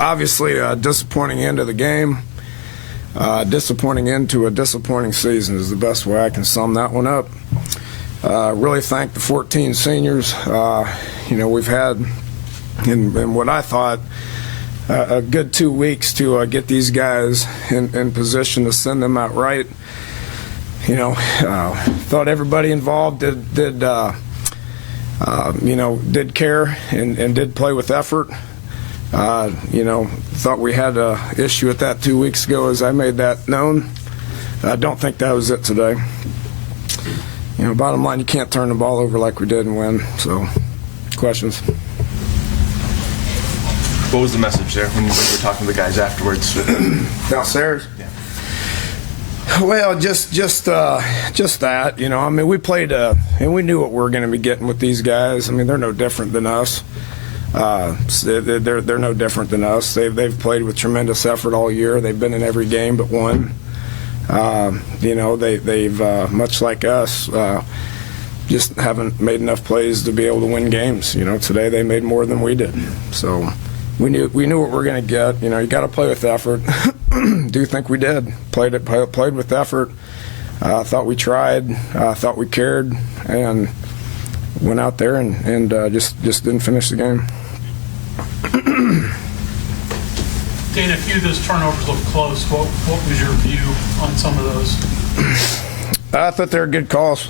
Obviously, a disappointing end of the game. Disappointing end to a disappointing season is the best way I can sum that one up. Really thank the 14 seniors. We've had, in what I thought, a good 2 weeks to get these guys in position to send them out right. Thought everybody involved did care and did play with effort. Thought we had an issue with that 2 weeks ago as I made that known. I don't think that was it today. Bottom line, you can't turn the ball over like we did and win. So, questions? What was the message there when you were talking to the guys afterwards? Downstairs? Yeah. Well, just that. We played, and we knew what we were going to be getting with these guys. They're no different than us. They're no different than us. They've played with tremendous effort all year. They've been in every game but one. They've much like us, just haven't made enough plays to be able to win games. Today they made more than we did. So we knew what we were going to get. You got to play with effort. Do think we did. Played with effort. Thought we tried. Thought we cared, and went out there and just didn't finish the game. Dana, a few of those turnovers looked close. What was your view on some of those? I thought they were good calls.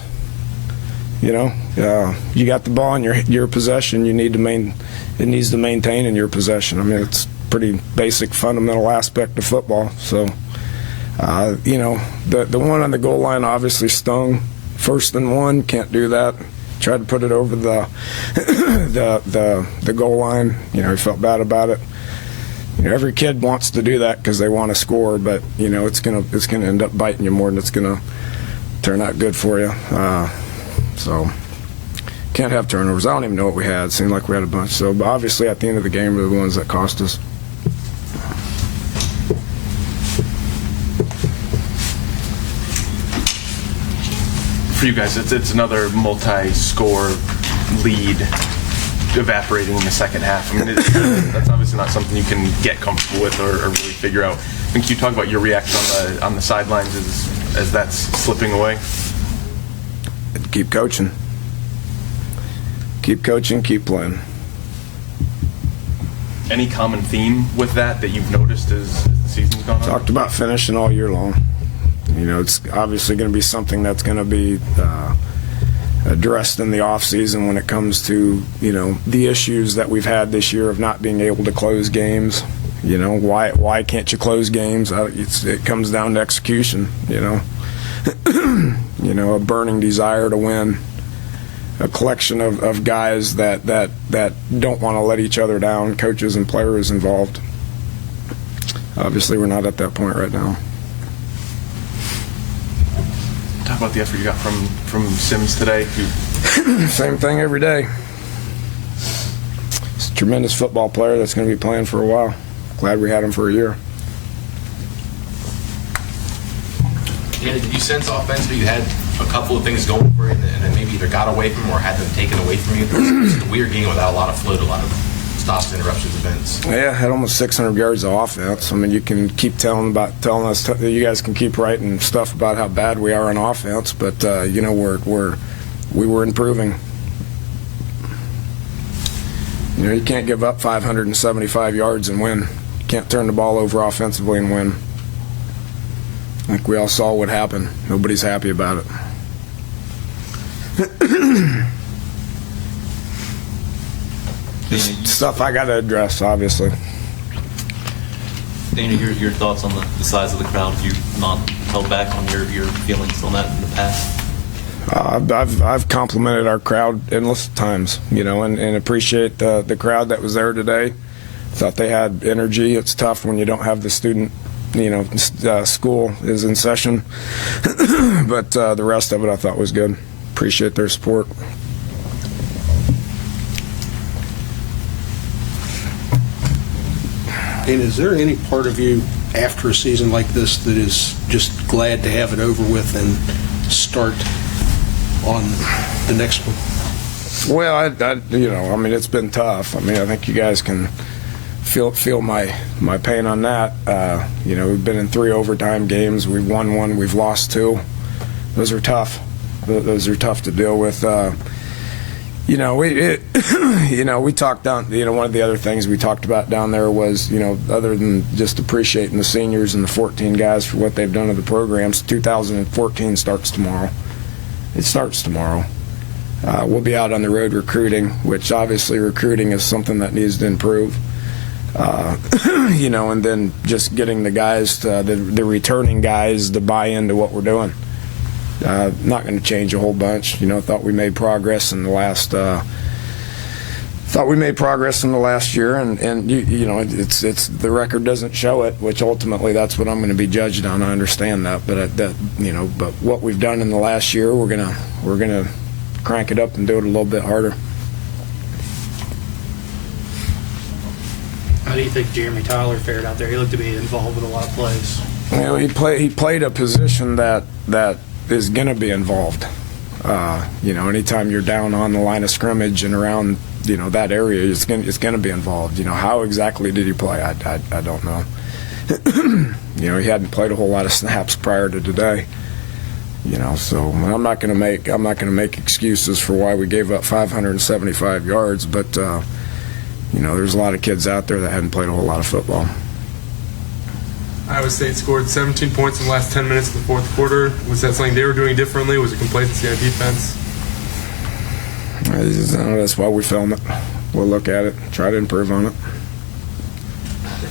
You got the ball in your possession. It needs to maintain in your possession. It's a pretty basic, fundamental aspect of football. So, the one on the goal line obviously stung. 1st and 1, can't do that. Tried to put it over the goal line. He felt bad about it. Every kid wants to do that because they want to score, but it's gonna end up biting you more than it's gonna turn out good for you. So can't have turnovers. I don't even know what we had. It seemed like we had a bunch. So, but obviously, at the end of the game, were the ones that cost us. For you guys, it's another multi-score lead evaporating in the second half. That's obviously not something you can get comfortable with or really figure out. Can you talk about your reaction on the sidelines as that's slipping away? Keep coaching. Keep coaching, keep playing. Any common theme with that you've noticed as the season's gone on? Talked about finishing all year long. It's obviously going to be something that's going to be addressed in the off season when it comes to the issues that we've had this year of not being able to close games. Why can't you close games? It comes down to execution. A burning desire to win. A collection of guys that don't want to let each other down, coaches and players involved. Obviously, we're not at that point right now. Talk about the effort you got from Sims today. Same thing every day. He's a tremendous football player that's going to be playing for a while. Glad we had him for a year. Yeah, did you sense offensively you had a couple of things going for you and then maybe either got away from or had them taken away from you? It's a weird game without a lot of float, a lot of stops, interruptions, events. Yeah, had almost 600 yards of offense. You can keep telling us you guys can keep writing stuff about how bad we are on offense, but we were improving. You can't give up 575 yards and win. You can't turn the ball over offensively and win. I think we all saw what happened. Nobody's happy about it. Just stuff I got to address, obviously. Dana, your thoughts on the size of the crowd? Have you not held back on your feelings on that in the past? I've complimented our crowd endless times, and appreciate the crowd that was there today. Thought they had energy. It's tough when you don't have the student, school is in session. But the rest of it I thought was good. Appreciate their support. And is there any part of you after a season like this that is just glad to have it over with and start on the next one? Well, it's been tough. I think you guys can feel my pain on that. We've been in 3 overtime games. We've won 1. We've lost 2. Those are tough. Those are tough to deal with. We talked down. One of the other things we talked about down there was, other than just appreciating the seniors and the 14 guys for what they've done to the programs. 2014 starts tomorrow. It starts tomorrow. We'll be out on the road recruiting, which obviously recruiting is something that needs to improve. And then just getting the guys, the returning guys, to buy into what we're doing. Not going to change a whole bunch. Thought we made progress in the last. Year, and it's the record doesn't show it, which ultimately that's what I'm going to be judged on. I understand that, but but what we've done in the last year, we're gonna crank it up and do it a little bit harder. How do you think Jeremy Tyler fared out there? He looked to be involved with a lot of plays. He played a position that is going to be involved. Anytime you're down on the line of scrimmage and around that area, it's going to be involved. How exactly did he play? I don't know. He hadn't played a whole lot of snaps prior to today. So I'm not going to make excuses for why we gave up 575 yards, but there's a lot of kids out there that hadn't played a whole lot of football. Iowa State scored 17 points in the last 10 minutes of the fourth quarter. Was that something they were doing differently? Was it complacency on defense? That's why we film it. We'll look at it, try to improve on it.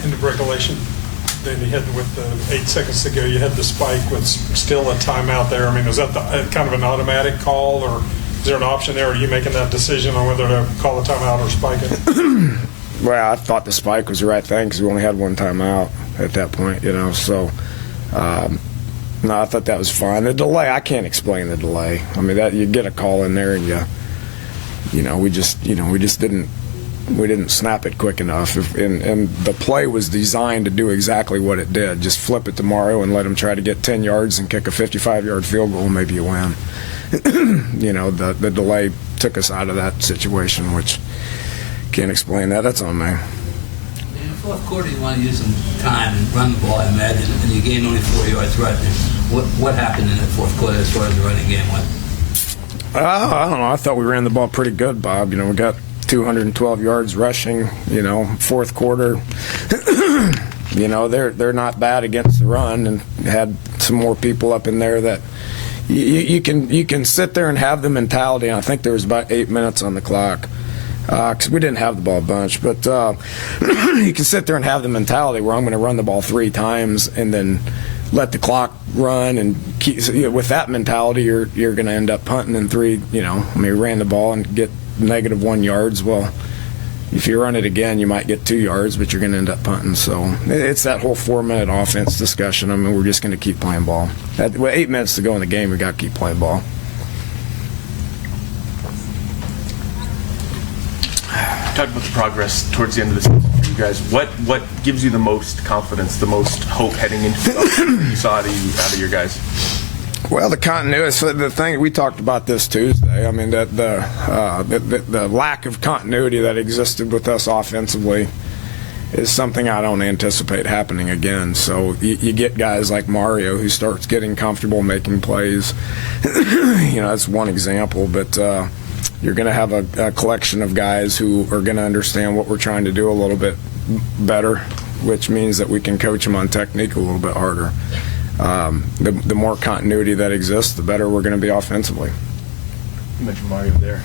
End of regulation, then you had with 8 seconds to go, you had the spike with still a timeout there. I mean, was that kind of an automatic call, or is there an option there? Are you making that decision on whether to call a timeout or spike it? Well, I thought the spike was the right thing because we only had one timeout at that point, So, no, I thought that was fine. The delay, I can't explain the delay. I mean, that you get a call in there and we didn't snap it quick enough. And the play was designed to do exactly what it did. Just flip it to Mario and let him try to get 10 yards and kick a 55-yard field goal, and maybe you win. The delay took us out of that situation, which can't explain that. That's on me. In the fourth quarter, you want to use some time and run the ball, I imagine, and you gained only 4 yards rushing. What happened in the fourth quarter as far as the running game went? I don't know. I thought we ran the ball pretty good, Bob. We got 212 yards rushing, fourth quarter. They're not bad against the run, and had some more people up in there that you can sit there and have the mentality. And I think there was about 8 minutes on the clock. Because we didn't have the ball a bunch, but you can sit there and have the mentality where I'm going to run the ball 3 times and then let the clock run, and with that mentality, you're going to end up punting in 3. We ran the ball and get -1 yards. Well, if you run it again, you might get 2 yards, but you're going to end up punting. So it's that whole 4-minute offense discussion. I mean, we're just going to keep playing ball. With 8 minutes to go in the game, we got to keep playing ball. Talk about the progress towards the end of the season for you guys. What gives you the most confidence, the most hope heading into the you saw out of your guys? Well, the continuity. So the thing we talked about this Tuesday. I mean, that the lack of continuity that existed with us offensively is something I don't anticipate happening again. So you get guys like Mario who starts getting comfortable making plays. That's one example, but. You're going to have a collection of guys who are going to understand what we're trying to do a little bit better, which means that we can coach them on technique a little bit harder. The more continuity that exists, the better we're going to be offensively. You mentioned Mario there.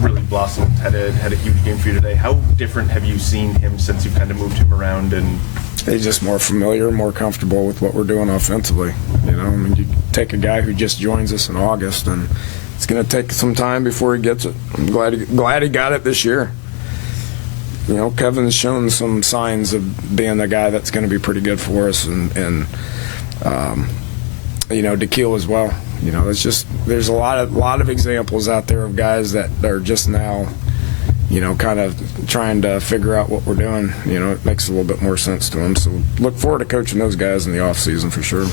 Really blossomed, had a huge game for you today. How different have you seen him since you've kind of moved him around? And he's just more familiar, more comfortable with what we're doing offensively. I mean, you take a guy who just joins us in August, and it's going to take some time before he gets it. I'm glad he got it this year. Kevin's shown some signs of being the guy that's going to be pretty good for us, and DeKeel as well. There's a lot of examples out there of guys that are just now, kind of trying to figure out what we're doing. It makes a little bit more sense to them. So look forward to coaching those guys in the off season for sure.